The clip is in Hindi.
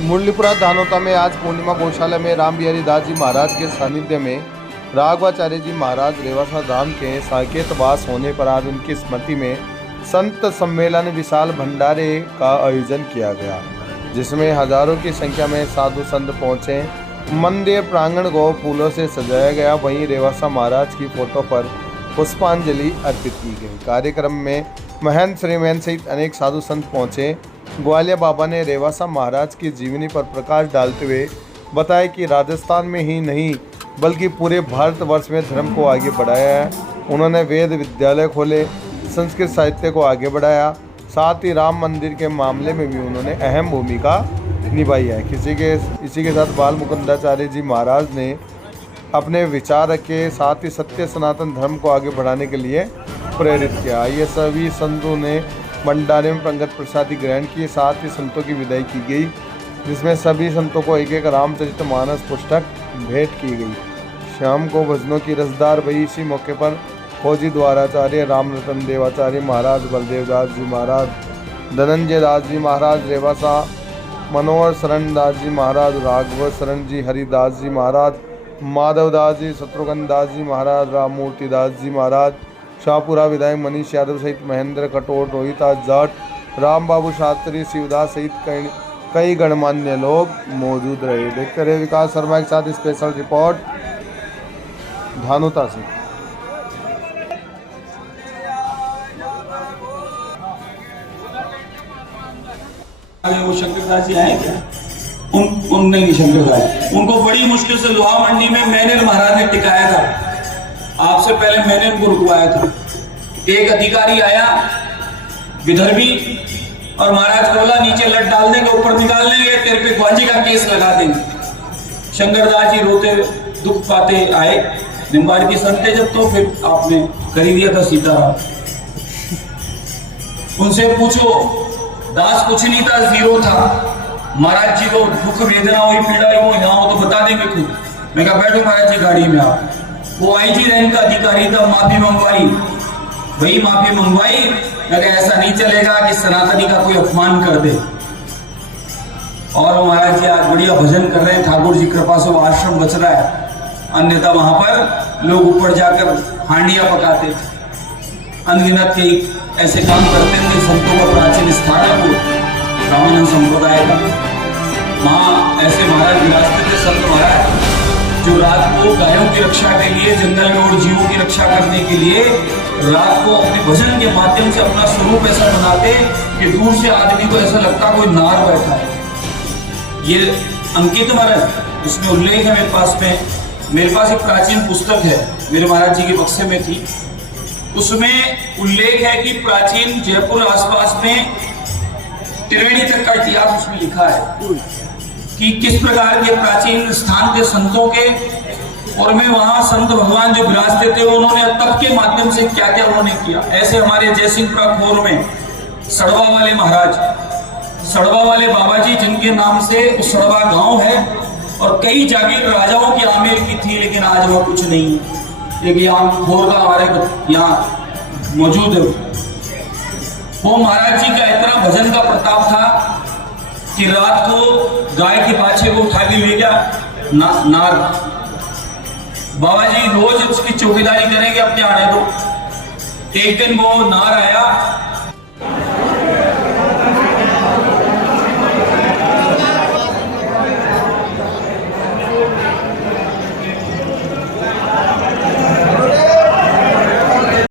मुरलीपुरा धानोता में आज पूर्णिमा गौशाला में राम बिहारी दास जी महाराज के सानिध्य में राघवाचार्य जी महाराज रेवासा धाम के साकेतवास होने पर आज उनकी स्मृति में संत सम्मेलन विशाल भंडारे का आयोजन किया गया, जिसमें हजारों की संख्या में साधु संत पहुंचे। मंदिर प्रांगण को फूलों से सजाया गया। वहीं रेवासा महाराज की फोटो पर पुष्पांजलि अर्पित की गई। कार्यक्रम में महंत श्रीमैन सहित अनेक साधु संत पहुंचे। ग्वालिया बाबा ने रेवासा महाराज की जीवनी पर प्रकाश डालते हुए बताया कि राजस्थान में ही नहीं बल्कि पूरे भारतवर्ष में धर्म को आगे बढ़ाया है। उन्होंने वेद विद्यालय खोले, संस्कृत साहित्य को आगे बढ़ाया, साथ ही राम मंदिर के मामले में भी उन्होंने अहम भूमिका निभाई है। इसी के साथ बाल मुकुंदाचार्य जी महाराज ने अपने विचार रखे, साथ ही सत्य सनातन धर्म को आगे बढ़ाने के लिए प्रेरित किया। ये सभी संतों ने भंडारे में पंगत प्रसादी ग्रहण की। साथ ही संतों की विदाई की गई, जिसमें सभी संतों को एक एक रामचरितमानस पुस्तक भेंट की गई। शाम को भजनों की रसदार भई। इसी मौके पर फौजी द्वाराचार्य रामरतन देवाचार्य महाराज, बलदेव दास जी महाराज, धनंजय दास जी महाराज रेवासा, मनोहर शरण दास जी महाराज, राघव शरण जी, हरिदास जी महाराज, माधव दास जी, शत्रुघ्न दास जी महाराज, राममूर्ति दास जी महाराज, शाहपुरा विधायक मनीष यादव सहित महेंद्र कटोर, रोहिता जाट, राम बाबू शास्त्री, शिवदास सहित कई गणमान्य लोग मौजूद रहे। देखते रहे विकास शर्मा के साथ स्पेशल रिपोर्ट धानोता से। वो शंकरदास जी आए क्या? नहीं शंकरदास, उनको बड़ी मुश्किल से लोहा मंडी में मैनेर महाराज ने टिकाया था। आपसे पहले मैंने उनको रुकवाया था। एक अधिकारी आया विदर्भी और महाराज को बोला नीचे लट डाल देंगे, ऊपर निकाल लेंगे, तेरे पे ग्वाजी का केस लगा देंगे। शंकरदास जी रोते दुख पाते आए। निम्बाड़ की संते जब तो फिर आपने कर ही दिया था सीताराम। उनसे पूछो, दास कुछ नहीं था, जीरो था। महाराज जी को दुख वेदना हुई, पीड़ा हुई, वो यहाँ हो तो बता देंगे खुद। मैं कहा बैठो महाराज जी गाड़ी में। आप वो आईजी रैंक का अधिकारी था, माफी मंगवाई, वही माफी मंगवाई। मैं कहा ऐसा नहीं चलेगा कि सनातनी का कोई अपमान कर दे। और महाराज जी आज बढ़िया भजन कर रहे हैं, ठाकुर जी कृपा से वो आश्रम बच रहा है, अन्यथा वहां पर लोग ऊपर जाकर हांडियां पकाते थे। अनगिनत के ऐसे काम करते थे। संतों का प्राचीन स्थान है वो रामानंद संप्रदाय का। वहां ऐसे महाराज विराजते थे, संत महाराज, जो रात को गायों की रक्षा के लिए, जंगल में और जीवों की रक्षा करने के लिए रात को अपने भजन के माध्यम से अपना स्वरूप ऐसा बनाते कि दूर से आदमी को ऐसा लगता कोई नार बैठा है। ये अंकित महाराज, उसमें उल्लेख है मेरे पास एक प्राचीन पुस्तक है, मेरे महाराज जी के बक्से में थी। उसमें उल्लेख है कि प्राचीन जयपुर आसपास में त्रिवेणी तक का इतिहास उसमें लिखा है कि किस प्रकार के प्राचीन स्थान के संतों के, और में वहां संत भगवान जो विराजते थे उन्होंने तप के माध्यम से क्या क्या उन्होंने किया। ऐसे हमारे जयसिंहपुरा खोर में सड़वा वाले महाराज, सड़वा वाले बाबा जी, जिनके नाम से उस सड़वा गांव है, और कई जागीर राजाओं की आमेर की थी, लेकिन आज वह कुछ नहीं है। एक यहाँ खोर का हमारे यहाँ मौजूद है। वो महाराज जी का इतना भजन का प्रताप था कि रात को गाय के बाछे को उठा के ले गया नार। बाबा जी रोज उसकी चौकीदारी करेंगे, अपने आने दो। एक दिन वो नार आया,